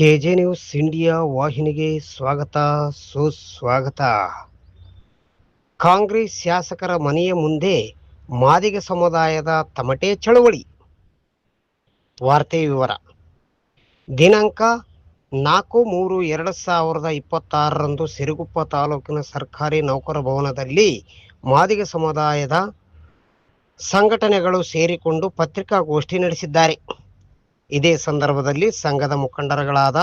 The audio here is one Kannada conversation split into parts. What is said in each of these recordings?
ಕೆಜೆ ನ್ಯೂಸ್ ಇಂಡಿಯಾ ವಾಹಿನಿಗೆ ಸ್ವಾಗತ ಸುಸ್ವಾಗತ. ಕಾಂಗ್ರೆಸ್ ಶಾಸಕರ ಮನೆಯ ಮುಂದೆ ಮಾದಿಗ ಸಮುದಾಯದ ತಮಟೆ ಚಳವಳಿ. ವಾರ್ತೆ ವಿವರ. ದಿನಾಂಕ 4/3/2026 ಸಿರುಗುಪ್ಪ ತಾಲೂಕಿನ ಸರ್ಕಾರಿ ನೌಕರ ಭವನದಲ್ಲಿ ಮಾದಿಗ ಸಮುದಾಯದ ಸಂಘಟನೆಗಳು ಸೇರಿಕೊಂಡು ಪತ್ರಿಕಾಗೋಷ್ಠಿ ನಡೆಸಿದ್ದಾರೆ. ಇದೇ ಸಂದರ್ಭದಲ್ಲಿ ಸಂಘದ ಮುಖಂಡರುಗಳಾದ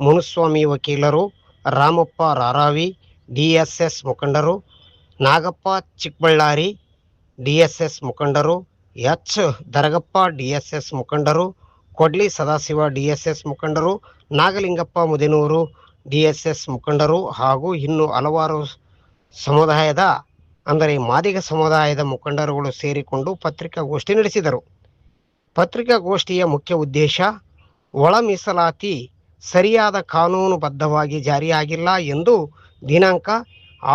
ಮುನುಸ್ವಾಮಿ ವಕೀಲರು, ರಾಮಪ್ಪ ರಾರಾವಿ ಡಿಎಸ್ಎಸ್ ಮುಖಂಡರು, ನಾಗಪ್ಪ ಚಿಕ್ಕಬಳ್ಳಾರಿ ಡಿಎಸ್ಎಸ್ ಮುಖಂಡರು, ಎಚ್ ದರಗಪ್ಪ ಡಿಎಸ್ಎಸ್ ಮುಖಂಡರು, ಕೊಡ್ಲಿ ಸದಾಶಿವ ಡಿಎಸ್ಎಸ್ ಮುಖಂಡರು, ನಾಗಲಿಂಗಪ್ಪ ಮುದೇನೂರು ಡಿಎಸ್ಎಸ್ ಮುಖಂಡರು ಹಾಗೂ ಇನ್ನು ಹಲವಾರು ಸಮುದಾಯದ ಅಂದರೆ ಮಾದಿಗ ಸಮುದಾಯದ ಮುಖಂಡರುಗಳು ಸೇರಿಕೊಂಡು ಪತ್ರಿಕಾಗೋಷ್ಠಿ ನಡೆಸಿದರು. ಪತ್ರಿಕಾಗೋಷ್ಠಿಯ ಮುಖ್ಯ ಉದ್ದೇಶ ಒಳ ಮೀಸಲಾತಿ ಸರಿಯಾದ ಕಾನೂನುಬದ್ಧವಾಗಿ ಜಾರಿಯಾಗಿಲ್ಲ ಎಂದು ದಿನಾಂಕ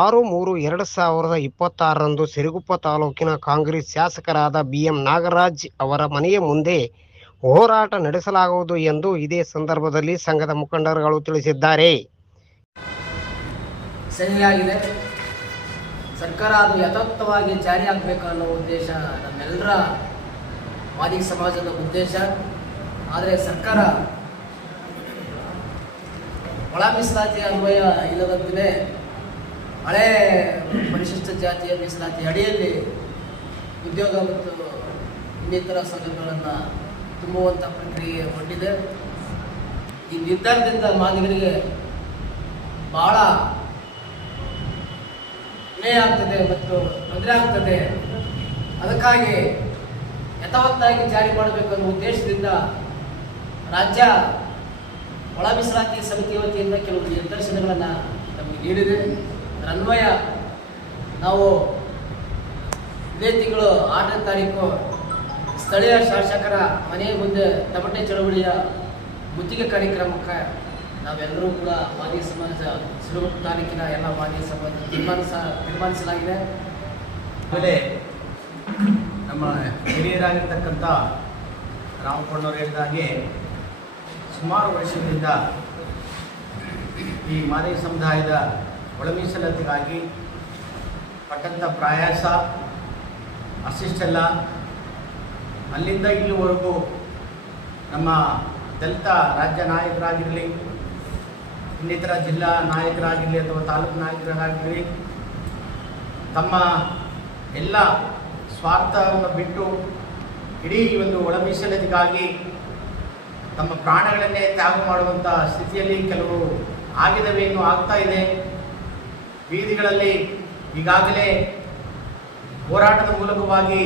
6/3/2026 ಸಿರುಗುಪ್ಪ ತಾಲೂಕಿನ ಕಾಂಗ್ರೆಸ್ ಶಾಸಕರಾದ BM ನಾಗರಾಜ್ ಅವರ ಮನೆಯ ಮುಂದೆ ಹೋರಾಟ ನಡೆಸಲಾಗುವುದು ಎಂದು ಇದೇ ಸಂದರ್ಭದಲ್ಲಿ ಸಂಘದ ಮುಖಂಡರುಗಳು ತಿಳಿಸಿದ್ದಾರೆ. ಸರಿಯಾಗಿದೆ. ಸರ್ಕಾರ ಅದು ಯಥಾರ್ಥವಾಗಿ ಜಾರಿಯಾಗಬೇಕು ಅನ್ನೋ ಉದ್ದೇಶ ನಮ್ಮೆಲ್ಲರ ಮಾದಿಗ ಸಮಾಜದ ಉದ್ದೇಶ. ಆದರೆ ಸರ್ಕಾರ ಒಳ ಮೀಸಲಾತಿ ಅನ್ವಯ ಇಲ್ಲದಂತೆ ಹಳೆ ಪರಿಶಿಷ್ಟ ಜಾತಿಯ ಮೀಸಲಾತಿ ಅಡಿಯಲ್ಲಿ ಉದ್ಯೋಗ ಮತ್ತು ಇನ್ನಿತರ ಸೌಲಭ್ಯಗಳನ್ನು ತುಂಬುವಂಥ ಪ್ರಕ್ರಿಯೆ ಹೊಂದಿದೆ. ಈ ನಿರ್ಧಾರದಿಂದ ಮಾದಿಗರಿಗೆ ಬಹಳ ವಿನಯ ಆಗ್ತದೆ ಮತ್ತು ತೊಂದರೆ ಆಗ್ತದೆ. ಅದಕ್ಕಾಗಿ ಯಥಾವತ್ತಾಗಿ ಜಾರಿ ಮಾಡಬೇಕು ಅನ್ನೋ ಉದ್ದೇಶದಿಂದ ರಾಜ್ಯ ಒಳ ಮೀಸಲಾತಿ ಸಮಿತಿ ವತಿಯಿಂದ ಕೆಲವು ನಿರ್ದೇಶನಗಳನ್ನು ನಮಗೆ ನೀಡಿದೆ. ಅದರನ್ವಯ ನಾವು ಇದೇ ತಿಂಗಳು 6ನೇ ತಾರೀಕು ಸ್ಥಳೀಯ ಶಾಸಕರ ಮನೆಯ ಮುಂದೆ ತಮಟೆ ಚಳವಳಿಯ ಮುತ್ತಿಗೆ ಕಾರ್ಯಕ್ರಮಕ್ಕೆ ನಾವೆಲ್ಲರೂ ಕೂಡ ಮಾದಿಗ ಸಮಾಜ ಸಿರುಗುಪ್ಪ ತಾಲೂಕಿನ ಎಲ್ಲ ಮಾದಿಗ ಸಮಾಜ ತೀರ್ಮಾನಿಸಲಾಗಿದೆ. ಆಮೇಲೆ ನಮ್ಮ ಹಿರಿಯರಾಗಿರ್ತಕ್ಕಂಥ ರಾಮಪ್ಪಣ್ಣವರು ಹೇಳಿದ ಹಾಗೆ ಸುಮಾರು ವರ್ಷಗಳಿಂದ ಈ ಮಾದಿಗ ಸಮುದಾಯದ ಒಳ ಮೀಸಲಾತಿಗಾಗಿ ಪಟ್ಟಂಥ ಪ್ರಯಾಸ ಅಷ್ಟಿಷ್ಟಲ್ಲ. ಅಲ್ಲಿಂದ ಇಲ್ಲಿವರೆಗೂ ನಮ್ಮ ದಲಿತ ರಾಜ್ಯ ನಾಯಕರಾಗಿರಲಿ, ಇನ್ನಿತರ ಜಿಲ್ಲಾ ನಾಯಕರಾಗಿರಲಿ ಅಥವಾ ತಾಲೂಕು ನಾಯಕರಾಗಿರಲಿ, ತಮ್ಮ ಎಲ್ಲ ಸ್ವಾರ್ಥವನ್ನು ಬಿಟ್ಟು ಇಡೀ ಒಂದು ಒಳ ಮೀಸಲಾತಿಗಾಗಿ ತಮ್ಮ ಪ್ರಾಣಗಳನ್ನೇ ತ್ಯಾಗ ಮಾಡುವಂಥ ಸ್ಥಿತಿಯಲ್ಲಿ ಕೆಲವು ಆಗಿದವೆ, ಇನ್ನೂ ಆಗ್ತಾ ಇದೆ. ಬೀದಿಗಳಲ್ಲಿ ಈಗಾಗಲೇ ಹೋರಾಟದ ಮೂಲಕವಾಗಿ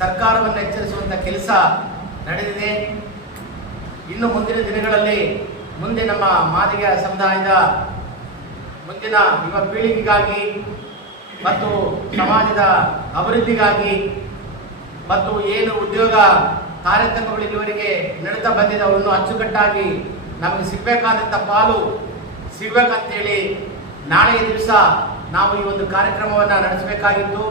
ಸರ್ಕಾರವನ್ನು ಎಚ್ಚರಿಸುವಂಥ ಕೆಲಸ ನಡೆದಿದೆ. ಇನ್ನು ಮುಂದಿನ ದಿನಗಳಲ್ಲಿ ಮುಂದೆ ನಮ್ಮ ಮಾದಿಗ ಸಮುದಾಯದ ಮುಂದಿನ ಯುವ ಪೀಳಿಗೆಗಾಗಿ ಮತ್ತು ಸಮಾಜದ ಅಭಿವೃದ್ಧಿಗಾಗಿ ಮತ್ತು ಏನು ಉದ್ಯೋಗ ಕಾರ್ಯಕ್ರಮಗಳು ಇಲ್ಲಿವರೆಗೆ ನಡೀತಾ ಬಂದಿದ್ದವನ್ನು ಅಚ್ಚುಕಟ್ಟಾಗಿ ನಮಗೆ ಸಿಗಬೇಕಾದಂಥ ಪಾಲು ಸಿಗಬೇಕಂತೇಳಿ ನಾಳೆಯ ದಿವಸ ನಾವು ಈ ಒಂದು ಕಾರ್ಯಕ್ರಮವನ್ನು ನಡೆಸಬೇಕಾಗಿತ್ತು.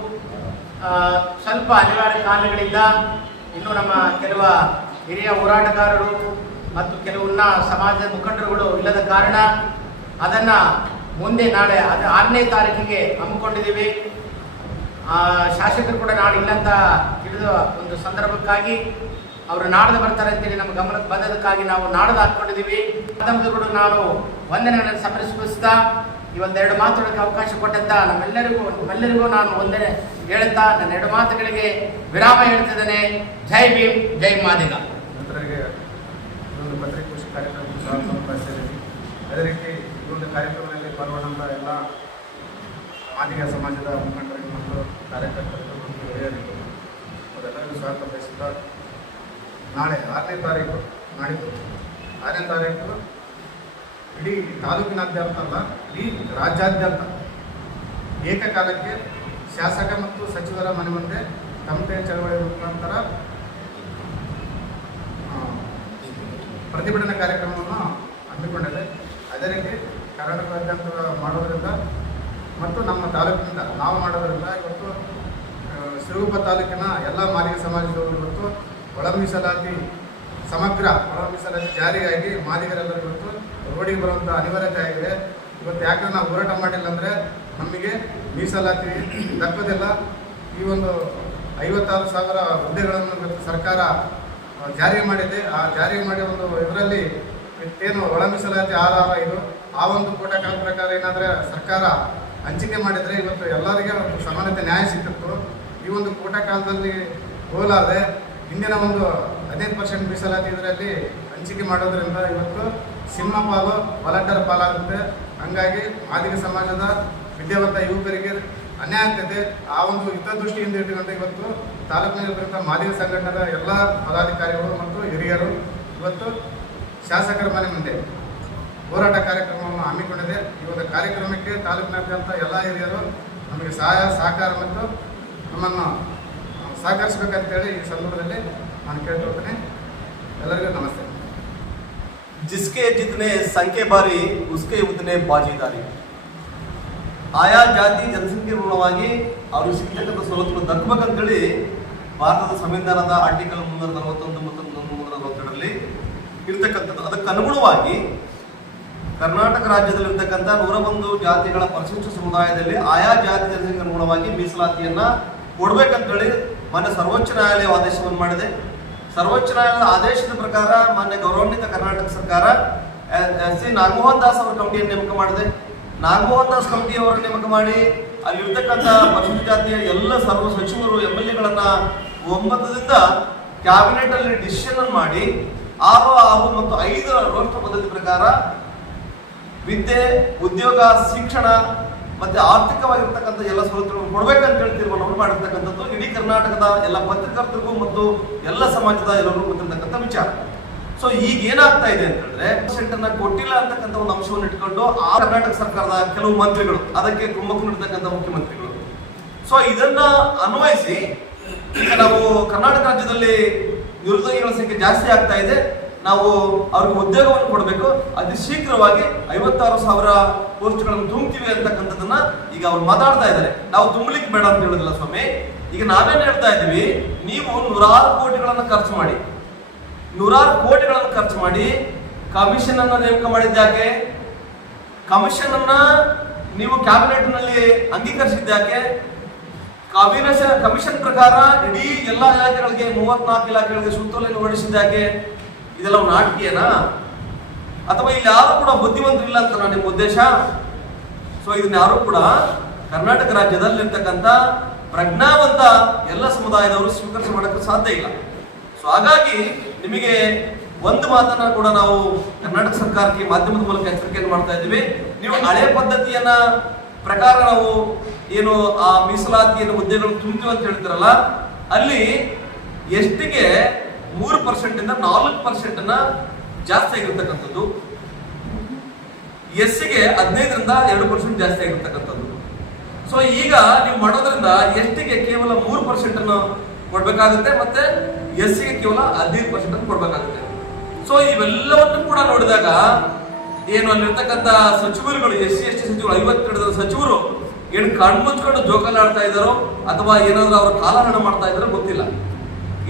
ಸ್ವಲ್ಪ ಅನಿವಾರ್ಯ ಕಾರಣಗಳಿಂದ ಇನ್ನು ನಮ್ಮ ಕೆಲವು ಹಿರಿಯ ಹೋರಾಟಗಾರರು ಮತ್ತು ಕೆಲವುನ್ನ ಸಮಾಜದ ಮುಖಂಡರುಗಳು ಇಲ್ಲದ ಕಾರಣ ಅದನ್ನು ಮುಂದೆ ನಾಳೆ 6ನೇ ತಾರೀಕಿಗೆ ಹಮ್ಮಿಕೊಂಡಿದ್ದೀವಿ. ಶಾಸಕರು ಕೂಡ ನಾಳೆ ಇಲ್ಲಂತ ತಿಳಿದ ಒಂದು ಸಂದರ್ಭಕ್ಕಾಗಿ ಅವರು ನಾಡ್ದು ಬರ್ತಾರೆ ಅಂತೇಳಿ ನಮ್ಮ ಗಮನಕ್ಕೆ ಬಂದದಕ್ಕಾಗಿ ನಾವು ನಾಡ್ದು ಹಾಕ್ಕೊಂಡಿದ್ದೀವಿ. ಕೂಡ ನಾನು ವಂದನೆಗಳನ್ನು ಸಮರ್ಪಿಸ್ತಾ ಈ ಒಂದೆರಡು ಮಾತುಗಳಿಗೆ ಅವಕಾಶ ಕೊಟ್ಟಂತ ನಮ್ಮೆಲ್ಲರಿಗೂ ನಾನು ವಂದನೆ ಹೇಳುತ್ತಾ ನನ್ನ 2 ಮಾತುಗಳಿಗೆ ವಿರಾಮ ಹೇಳ್ತಿದ್ದೇನೆ. ಜೈ ಭೀಮ್, ಜೈ ಮಾದಿಗ. ಇದೊಂದು ಪತ್ರಿಕಾಗೋಷ್ಠಿ ಕಾರ್ಯಕ್ರಮಕ್ಕೆ ಸ್ವಾಗತ ಸೇರಿದೆ. ಅದೇ ರೀತಿ ಈ ಒಂದು ಕಾರ್ಯಕ್ರಮದಲ್ಲಿ ಪಾಲ್ಗೊಂಡಂಥ ಎಲ್ಲ ಮಾದಿಗ ಸಮಾಜದ ಮುಖಂಡರಿಗೆ ಮತ್ತು ಕಾರ್ಯಕರ್ತರಿಗೂ ಮತ್ತು ಹಿರಿಯರಿಗೂ ಅವರೆಲ್ಲರಿಗೂ ಸ್ವಾಗತ ಬಯಸುತ್ತಾ ನಾಳೆ 6ನೇ ತಾರೀಕು ನಾಡಿದ್ದು 6ನೇ ತಾರೀಕು ಇಡೀ ತಾಲೂಕಿನಾದ್ಯಂತ ಅಲ್ಲ, ಇಡೀ ರಾಜ್ಯಾದ್ಯಂತ ಏಕಕಾಲಕ್ಕೆ ಶಾಸಕ ಮತ್ತು ಸಚಿವರ ಮನೆ ಮುಂದೆ ತಮಟೆ ಚಳವಳಿ ಮುಖಾಂತರ ಪ್ರತಿಭಟನಾ ಕಾರ್ಯಕ್ರಮವನ್ನು ಹಮ್ಮಿಕೊಂಡಿದೆ. ಅದೇ ರೀತಿ ಕರ್ನಾಟಕದಾದ್ಯಂತ ಮಾಡೋದರಿಂದ ಮತ್ತು ನಮ್ಮ ತಾಲೂಕಿನಿಂದ ನಾವು ಮಾಡೋದರಿಂದ ಇವತ್ತು ಸಿರುಗುಪ್ಪ ತಾಲೂಕಿನ ಎಲ್ಲ ಮಾದಿಗ ಸಮಾಜದವರು ಇವತ್ತು ಒಳ ಮೀಸಲಾತಿ ಸಮಗ್ರ ಒಳ ಮೀಸಲಾತಿ ಜಾರಿಯಾಗಿ ಮಾದಿಗರೆಲ್ಲರೂ ಇವತ್ತು ರೋಡಿಗೆ ಬರುವಂಥ ಅನಿವಾರ್ಯತೆ ಆಗಿದೆ. ಇವತ್ತು ಯಾಕಂದ್ರೆ ನಾವು ಹೋರಾಟ ಮಾಡಿಲ್ಲ ಅಂದರೆ ನಮಗೆ ಮೀಸಲಾತಿ ದಕ್ಕೋದಿಲ್ಲ. ಈ ಒಂದು 56,000 ಹುದ್ದೆಗಳನ್ನು ಇವತ್ತು ಸರ್ಕಾರ ಜಾರಿ ಮಾಡಿದೆ. ಆ ಜಾರಿ ಮಾಡಿ ಒಂದು ಇದರಲ್ಲಿ ಏನು ಒಳ ಮೀಸಲಾತಿ 665 ಆ ಒಂದು ಕೋಟಾಕಾಲ ಪ್ರಕಾರ ಏನಾದರೆ ಸರ್ಕಾರ ಹಂಚಿಕೆ ಮಾಡಿದರೆ ಇವತ್ತು ಎಲ್ಲರಿಗೆ ಒಂದು ಸಮಾನತೆ ನ್ಯಾಯ ಸಿಕ್ತಿತ್ತು. ಈ ಒಂದು ಕೋಟಾಕಾಲದಲ್ಲಿ ಹೋಲಾದೆ ಹಿಂದಿನ ಒಂದು 15% ಮೀಸಲಾತಿ ಇದರಲ್ಲಿ ಹಂಚಿಕೆ ಮಾಡೋದ್ರಿಂದ ಇವತ್ತು ಸಿಂಹ ಪಾಲು ಬಲಾಢ್ಯರ ಪಾಲಾಗುತ್ತೆ. ಹಂಗಾಗಿ ಮಾದಿಗ ಸಮಾಜದ ವಿದ್ಯಾವಂತ ಯುವಕರಿಗೆ ಅನ್ಯಾಯ ಆಗ್ತದೆ. ಆ ಒಂದು ಹಿತದೃಷ್ಟಿಯಿಂದ ಇಟ್ಟುಕೊಂಡು ಇವತ್ತು ತಾಲೂಕಿನಲ್ಲಿರುವಂಥ ಮಾದಿಗ ಸಂಘಟನೆದ ಎಲ್ಲ ಪದಾಧಿಕಾರಿಗಳು ಮತ್ತು ಹಿರಿಯರು ಇವತ್ತು ಶಾಸಕರ ಮನೆ ಮುಂದೆ ಹೋರಾಟ ಕಾರ್ಯಕ್ರಮವನ್ನು ಹಮ್ಮಿಕೊಂಡಿದೆ. ಈ ಒಂದು ಕಾರ್ಯಕ್ರಮಕ್ಕೆ ತಾಲೂಕಿನಾದ್ಯಂತ ಎಲ್ಲ ಹಿರಿಯರು ನಮಗೆ ಸಹಾಯ ಸಹಕಾರ ಮತ್ತು ನಮ್ಮನ್ನು ಸಹಕರಿಸಬೇಕಂತೇಳಿ ಈ ಸಂದರ್ಭದಲ್ಲಿ ನಾನು ಕೇಳ್ಕೊಳ್ತೇನೆ. ಎಲ್ಲರಿಗೂ ನಮಸ್ತೆ. जिसके जितने संख्या बारी उसके उतने बाजीदारी. ಆಯಾ ಜಾತಿ ಜನಸಂಖ್ಯೆ ಅನುಗುಣವಾಗಿ ಅವ್ರಿಗೆ ಸಿಗ್ತಕ್ಕಂಥ ಸವಲತ್ತುಗಳು ದಕ್ಕಬೇಕಂತೇಳಿ ಭಾರತದ ಸಂವಿಧಾನದ ಆರ್ಟಿಕಲ್ 341 ಮತ್ತು 342ರಲ್ಲಿ ಇರ್ತಕ್ಕಂಥದ್ದು. ಅದಕ್ಕೆ ಅನುಗುಣವಾಗಿ ಕರ್ನಾಟಕ ರಾಜ್ಯದಲ್ಲಿರ್ತಕ್ಕಂಥ 101 ಜಾತಿಗಳ ಪರಿಶಿಷ್ಟ ಸಮುದಾಯದಲ್ಲಿ ಆಯಾ ಜಾತಿ ಜನಸಂಖ್ಯೆ ಅನುಗುಣವಾಗಿ ಮೀಸಲಾತಿಯನ್ನ ಕೊಡ್ಬೇಕಂತೇಳಿ ಮಾನ್ಯ ಸರ್ವೋಚ್ಚ ನ್ಯಾಯಾಲಯ ಆದೇಶವನ್ನು ಮಾಡಿದೆ. ಸರ್ವೋಚ್ಚ ನ್ಯಾಯಾಲಯದ ಆದೇಶದ ಪ್ರಕಾರ ಮಾನ್ಯ ಗೌರವಾನ್ವಿತ ಕರ್ನಾಟಕ ಸರ್ಕಾರ ಶ್ರೀ ನಾಗಮೋಹನ್ ದಾಸ್ ಅವರ ಕಮಿಟಿಯನ್ನು ನೇಮಕ ಮಾಡಿದೆ. ನಾಗಮೋಹನ್ ದಾಸ್ ಕಮಿಟಿಯವರ ನೇಮಕ ಮಾಡಿ ಅಲ್ಲಿರ್ತಕ್ಕಂಥ ಪರಿಶಿಷ್ಟ ಜಾತಿಯ ಎಲ್ಲ ಸರ್ವ ಸಚಿವರು MLAಗಳನ್ನ ಒಮ್ಮತದಿಂದ ಕ್ಯಾಬಿನೆಟ್ ಅಲ್ಲಿ ಡಿಸಿಷನ್ ಅನ್ನು ಮಾಡಿ 6, 6 ಮತ್ತು 5 ರಾಷ್ಟ್ರ ಪದ್ಧತಿ ಪ್ರಕಾರ ವಿದ್ಯೆ, ಉದ್ಯೋಗ, ಶಿಕ್ಷಣ ಮತ್ತೆ ಆರ್ಥಿಕವಾಗಿರ್ತಕ್ಕಂಥ ಎಲ್ಲ ಸವಲತ್ತುಗಳನ್ನು ಕೊಡ್ಬೇಕಂತ ಹೇಳಿ ತೀರ್ಮಾನವನ್ನು ಮಾಡಿರ್ತಕ್ಕಂಥದ್ದು ಇಡೀ ಕರ್ನಾಟಕದ ಎಲ್ಲ ಪತ್ರಕರ್ತರಿಗೂ ಮತ್ತು ಎಲ್ಲ ಸಮಾಜದ ಎಲ್ಲರಿಗೂ ಗೊತ್ತಿರ್ತಕ್ಕಂಥ ವಿಚಾರ. ಸೊ ಈಗ ಏನಾಗ್ತಾ ಇದೆ ಅಂತ ಹೇಳಿದ್ರೆ ಸೆಂಟರ್ನ ಕೊಟ್ಟಿಲ್ಲ ಅಂತಕ್ಕಂಥ ಒಂದು ಅಂಶವನ್ನು ಇಟ್ಕೊಂಡು ಆ ಕರ್ನಾಟಕ ಸರ್ಕಾರದ ಕೆಲವು ಮಂತ್ರಿಗಳು ಅದಕ್ಕೆ ಕುಮ್ಮಕ್ಕು ನೀಡತಕ್ಕಂಥ ಮುಖ್ಯಮಂತ್ರಿಗಳು ಸೊ ಇದನ್ನ ಅನ್ವಯಿಸಿ ಈಗ ನಾವು ಕರ್ನಾಟಕ ರಾಜ್ಯದಲ್ಲಿ ನಿರುದ್ಯೋಗಿಗಳ ಸಂಖ್ಯೆ ಜಾಸ್ತಿ ಆಗ್ತಾ ಇದೆ. ನಾವು ಅವ್ರಿಗೆ ಉದ್ಯೋಗವನ್ನು ಕೊಡಬೇಕು, ಅತಿ ಶೀಘ್ರವಾಗಿ 56,000 ಪೋಸ್ಟ್ಗಳನ್ನು ತುಂಬುತ್ತೀವಿ ಅಂತಕ್ಕಂಥದ್ದನ್ನ ಈಗ ಅವ್ರು ಮಾತಾಡ್ತಾ ಇದ್ದಾರೆ. ನಾವು ತುಂಬಲಿಕ್ಕೆ ಬೇಡ ಅಂತ ಹೇಳುದಿಲ್ಲ ಸ್ವಾಮಿ. ಈಗ ನಾವೇನ್ ಹೇಳ್ತಾ ಇದ್ದೀವಿ, ನೀವು 100 ಕೋಟಿಗಳನ್ನು ಖರ್ಚು ಮಾಡಿ 100 ಕೋಟಿಗಳನ್ನು ಖರ್ಚು ಮಾಡಿ ಕಮಿಷನ್ ಅನ್ನ ನೇಮಕ ಮಾಡಿದ್ಯಾಕೆ? ಕಮಿಷನ್ ಅನ್ನ ನೀವು ಕ್ಯಾಬಿನೆಟ್ ನಲ್ಲಿ ಅಂಗೀಕರಿಸಿದ್ಯಾಕೆ? ಕಮಿಷನ್ ಪ್ರಕಾರ ಇಡೀ ಎಲ್ಲಾ ಇಲಾಖೆಗಳಿಗೆ 34 ಇಲಾಖೆಗಳಿಗೆ ಸುತ್ತೋಲೆಯನ್ನು ಹೊರಡಿಸಿದ್ಯಾಕೆ? ಇದೆಲ್ಲ ನಾಟಕೀಯನಾ ಅಥವಾ ಇಲ್ಲಿ ಯಾರು ಕೂಡ ಬುದ್ಧಿವಂತರಿಲ್ಲ ಅಂತ ನಿಮ್ಮ ಉದ್ದೇಶ? ಸೊ ಇದನ್ನ ಯಾರು ಕೂಡ ಕರ್ನಾಟಕ ರಾಜ್ಯದಲ್ಲಿರ್ತಕ್ಕಂಥ ಪ್ರಜ್ಞಾವಂತ ಎಲ್ಲ ಸಮುದಾಯದವರು ಸ್ವೀಕರಿಸ ಮಾಡಕ್ಕೆ ಸಾಧ್ಯ ಇಲ್ಲ. ಸೊ ಹಾಗಾಗಿ ನಿಮಗೆ ಒಂದು ಮಾತನ್ನ ಕೂಡ ನಾವು ಕರ್ನಾಟಕ ಸರ್ಕಾರಕ್ಕೆ ಮಾಧ್ಯಮದ ಮೂಲಕ ಎಚ್ಚರಿಕೆಯನ್ನು ಮಾಡ್ತಾ ಇದ್ದೀವಿ. ನೀವು ಹಳೆ ಪದ್ಧತಿಯನ್ನ ಪ್ರಕಾರ ನಾವು ಏನು ಆ ಮೀಸಲಾತಿಯನ್ನು ಹುದ್ದೆಗಳನ್ನು ತುಂಬ್ತೀವಿ ಅಂತ ಹೇಳ್ತಿರಲ್ಲ, ಅಲ್ಲಿ ಎಷ್ಟಿಗೆ 3% ಇಂದ 4% ಅನ್ನ ಜಾಸ್ತಿ ಆಗಿರ್ತಕ್ಕಂಥದ್ದು, ಎಸ್ಸಿಗೆ 15ರಿಂದ 2% ಜಾಸ್ತಿ ಆಗಿರ್ತಕ್ಕಂಥದ್ದು. ಸೊ ಈಗ ನೀವು ಮಾಡೋದ್ರಿಂದ ಎಸ್ಟಿಗೆ ಕೇವಲ 3% ಅನ್ನು ಕೊಡ್ಬೇಕಾಗುತ್ತೆ, ಮತ್ತೆ ಎಸ್ಸಿಗೆ ಕೇವಲ 15% ಅನ್ನು ಕೊಡ್ಬೇಕಾಗುತ್ತೆ. ಸೊ ಇವೆಲ್ಲವನ್ನು ಕೂಡ ನೋಡಿದಾಗ ಏನು ಅಲ್ಲಿರ್ತಕ್ಕಂಥ ಸಚಿವರುಗಳು SC ST ಸಚಿವರು 52 ಸಚಿವರು ಏನು ಕಣ್ಮುಚ್ಕೊಂಡು ಜೋಕಾಲಿ ಆಡ್ತಾ ಇದ್ದಾರೋ ಅಥವಾ ಏನಾದ್ರೂ ಅವರ ಕಾಲಹರಣ ಮಾಡ್ತಾ ಇದ್ದಾರೋ ಗೊತ್ತಿಲ್ಲ.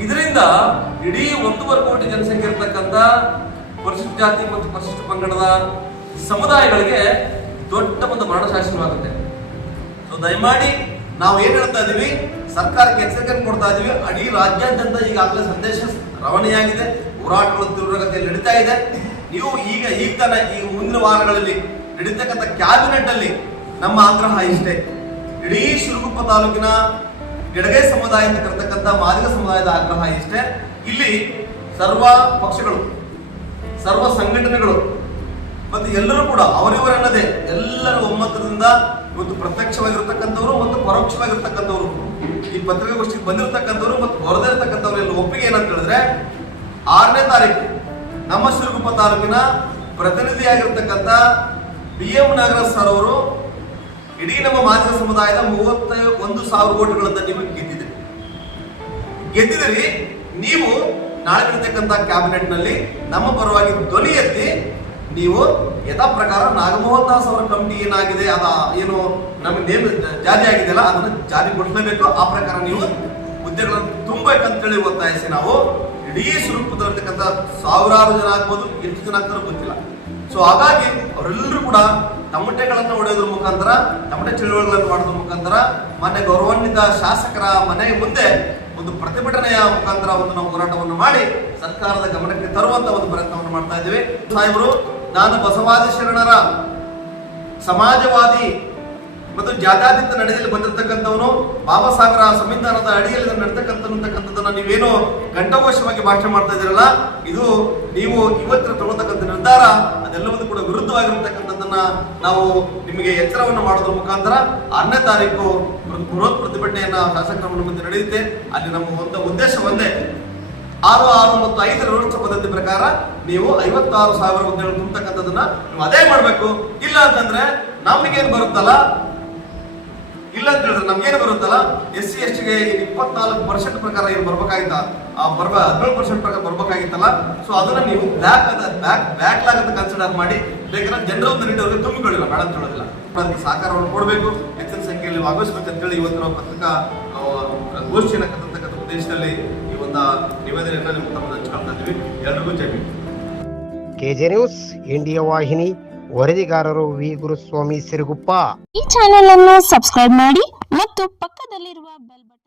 ಇದರಿಂದ ಇಡೀ 1.5 ಕೋಟಿ ಜನಸಂಖ್ಯೆ ಇರತಕ್ಕಂಥ ಪರಿಶಿಷ್ಟ ಜಾತಿ ಮತ್ತು ಪರಿಶಿಷ್ಟ ಪಂಗಡದ ಸಮುದಾಯಗಳಿಗೆ ದೊಡ್ಡ ಒಂದು ಮರಣ ಶಾಸನವಾಗುತ್ತೆ. ಸೊ ದಯಮಾಡಿ ನಾವು ಏನ್ ಹೇಳ್ತಾ ಇದೀವಿ, ಸರ್ಕಾರಕ್ಕೆ ಎಚ್ಚರಿಕೆ ಕೊಡ್ತಾ ಇದೀವಿ. ಇಡೀ ರಾಜ್ಯಾದ್ಯಂತ ಈಗಾಗಲೇ ಸಂದೇಶ ರವಾನೆಯಾಗಿದೆ, ಹೋರಾಟಗಳು ತೀವ್ರಗತಿಯಲ್ಲಿ ನಡೀತಾ ಇದೆ. ನೀವು ಈಗ ತಾನೇ ಈ ಮುಂದಿನ ವಾರಗಳಲ್ಲಿ ನಡೀತಕ್ಕಂಥ ಕ್ಯಾಬಿನೆಟ್ ಅಲ್ಲಿ ನಮ್ಮ ಆಗ್ರಹ ಇಷ್ಟೇ, ಇಡೀ ಶಿರಗುಪ್ಪ ತಾಲೂಕಿನ ಎಡಗೈ ಸಮುದಾಯ ಅಂತ ಕರೆತಕ್ಕಂಥ ಮಾದಿಗ ಸಮುದಾಯದ ಆಗ್ರಹ ಇಷ್ಟೇ. ಇಲ್ಲಿ ಸರ್ವ ಪಕ್ಷಗಳು, ಸರ್ವ ಸಂಘಟನೆಗಳು ಮತ್ತೆ ಎಲ್ಲರೂ ಕೂಡ ಅವರಿವರನ್ನದೇ ಎಲ್ಲರೂ ಒಮ್ಮತದಿಂದ ಇವತ್ತು ಪ್ರತ್ಯಕ್ಷವಾಗಿರ್ತಕ್ಕಂಥವ್ರು ಮತ್ತು ಪರೋಕ್ಷವಾಗಿರ್ತಕ್ಕಂಥವ್ರು ಈ ಪತ್ರಿಕಾಗೋಷ್ಠಿಗೆ ಬಂದಿರತಕ್ಕಂಥವ್ರು ಮತ್ತು ಬರದೇ ಇರತಕ್ಕಂಥವ್ರು ಎಲ್ಲ ಒಪ್ಪಿಗೆ ಏನಂತ ಹೇಳಿದ್ರೆ 6ನೇ ತಾರೀಕು ನಮ್ಮ ಶಿರಗುಪ್ಪ ತಾಲೂಕಿನ ಪ್ರತಿನಿಧಿಯಾಗಿರ್ತಕ್ಕಂಥ BM ನಾಗರಾಜ್ ಸರ್ ಅವರು ಇಡೀ ನಮ್ಮ ಮಾದಿಗ ಸಮುದಾಯದ 31,000 ವೋಟ್ಗಳಿಂದ ನೀವು ಗೆದ್ದಿದ್ದೀರಿ. ನೀವು ನಾಳೆ ನಡೀತಕ್ಕಂಥ ಕ್ಯಾಬಿನೆಟ್ ನಲ್ಲಿ ನಮ್ಮ ಪರವಾಗಿ ಧ್ವನಿ ಎತ್ತಿ ನೀವು ಯಥಾ ಪ್ರಕಾರ ನಾಗಮೋಹನ್ ದಾಸ್ ಅವರ ಕಮಿಟಿ ಏನಾಗಿದೆ ಅದ ಏನು ನಮಗೆ ನೇಮ ಜಾರಿ ಆಗಿದೆಯಲ್ಲ ಅದನ್ನು ಜಾರಿಗೊಳಿಸಲೇಬೇಕು. ಆ ಪ್ರಕಾರ ನೀವು ಹುದ್ದೆಗಳನ್ನು ತುಂಬಬೇಕಂತೇಳಿ ಒತ್ತಾಯಿಸಿ ನಾವು ಇಡೀ ಸ್ವರೂಪದಲ್ಲಿರ್ತಕ್ಕಂಥ ಸಾವಿರಾರು ಜನ ಆಗ್ಬೋದು, ಎಷ್ಟು ಜನ ಆಗ್ತಾರೋ ಗೊತ್ತಿಲ್ಲ. ಸೊ ಹಾಗಾಗಿ ಅವರೆಲ್ಲರೂ ಕೂಡ ತಮಟೆಗಳನ್ನು ಹೊಡೆಯೋದ್ರ ಮುಖಾಂತರ, ತಮಟೆ ಚಳುವಳಿಗಳನ್ನು ಮಾಡೋದ್ರ ಮುಖಾಂತರ ಮಾನ್ಯ ಗೌರವಾನ್ವಿತ ಶಾಸಕರ ಮನೆ ಮುಂದೆ ಒಂದು ಪ್ರತಿಭಟನೆಯ ಮುಖಾಂತರ ಒಂದು ನಾವು ಹೋರಾಟವನ್ನು ಮಾಡಿ ಸರ್ಕಾರದ ಗಮನಕ್ಕೆ ತರುವಂತ ಒಂದು ಪ್ರಯತ್ನವನ್ನು ಮಾಡ್ತಾ ಇದ್ದೀವಿ. ಸಾಹೇಬರು, ನಾನು ಬಸವಾದಿ ಶರಣರ ಸಮಾಜವಾದಿ ಮತ್ತು ಜಾತ್ಯತೀತ ನಡೆಯಲ್ಲಿ ಬಂದಿರತಕ್ಕಂಥವನು, ಬಾಬಾ ಸಾಹೇಬರ ಸಂವಿಧಾನದ ಅಡಿಯಲ್ಲಿ ನಡೀತಕ್ಕಂಥದ್ದನ್ನ ನೀವೇನು ಘಂಟಾಘೋಷವಾಗಿ ಭಾಷಣ ಮಾಡ್ತಾ ಇದ್ದೀರಲ್ಲ, ಇದು ನೀವು ಇವತ್ತಿನ ತಗೊಳ್ತಕ್ಕಂಥ ನಿರ್ಧಾರ ಅದೆಲ್ಲವೂ ಕೂಡ ವಿರುದ್ಧವಾಗಿರ್ತಕ್ಕಂಥದ್ದನ್ನ ನಾವು ನಿಮಗೆ ಎಚ್ಚರವನ್ನು ಮಾಡೋದ್ರ ಮುಖಾಂತರ 6ನೇ ತಾರೀಕು ಬೃಹತ್ ಪ್ರತಿಭಟನೆಯನ್ನ ಶಾಸಕರ ಮುಂದೆ ನಡೆಯುತ್ತೆ. ಅಲ್ಲಿ ನಮ್ಮ ಒಂದು ಉದ್ದೇಶ ಒಂದೇ, 6, 6 ಮತ್ತು 5ರ ವ್ಯವಸ್ಥೆ ಪದ್ಧತಿ ಪ್ರಕಾರ ನೀವು 56,000 ಹುದ್ದೆಗಳು ತುಂಬತಕ್ಕಂಥದ್ದನ್ನ ನೀವು ಅದೇ ಮಾಡಬೇಕು. ಇಲ್ಲ ಅಂತಂದ್ರೆ ನಮಗೇನು ಬರುತ್ತಲ್ಲ, ಇಲ್ಲ ಅಂತ ಹೇಳಿದ್ರೆ ನಮ್ಗೇನು ಬರುತ್ತಲ್ಲ, SC STಗೆ 24% ಪ್ರಕಾರ ಏನು ಬರ್ಬೇಕಾಗಿತ್ತ, 17% ಪ್ರಕಾರ ಬರ್ಬೇಕಾಗಿತ್ತಲ್ಲ, ಸೊ ಅದನ್ನ ನೀವು ಬ್ಯಾಕ್ಲಾಗ್ ಅಂತ ಕನ್ಸಿಡರ್ ಮಾಡಿ ಬೇಕಾದ್ರೆ ಜನರಲ್ ಮೆರಿಟ್ ಅವ್ರಿಗೆ ತುಂಬಿಕೊಳ್ಳಿಲ್ಲ, ಬೇಡ ಅಂತ ಹೇಳೋದಿಲ್ಲ. ಅದಕ್ಕೆ ಸಹಕಾರವನ್ನು ಕೊಡಬೇಕು, ಹೆಚ್ಚಿನ ಸಂಖ್ಯೆಯಲ್ಲಿ ಭಾಗವಹಿಸಬೇಕು ಅಂತೇಳಿ ಇವತ್ತು ನಾವು ಪತ್ರಿಕಾ ಗೋಷ್ಠಿಯನ್ನು ಕರೆತಕ್ಕಂಥ ಉದ್ದೇಶದಲ್ಲಿ ಈ ಒಂದು ನಿವೇದನೆಯನ್ನು ನಿಮ್ಮ ತಮ್ಮ ಹಂಚ್ಕೊಳ್ತಾ ಇದ್ದೀವಿ. ಎಲ್ರಿಗೂ ಜೈ ಭೀಮ್. ಕೆಜೆ ನ್ಯೂಸ್ ಇಂಡಿಯಾ ವಾಹಿನಿ, ವರದಿಗಾರರು ವಿ ಗುರುಸ್ವಾಮಿ ಸಿರುಗುಪ್ಪ. ಈ ಚಾನೆಲ್ ಅನ್ನು ಸಬ್ಸ್ಕ್ರೈಬ್ ಮಾಡಿ ಮತ್ತು ಪಕ್ಕದಲ್ಲಿರುವ ಬೆಲ್ ಬಟನ್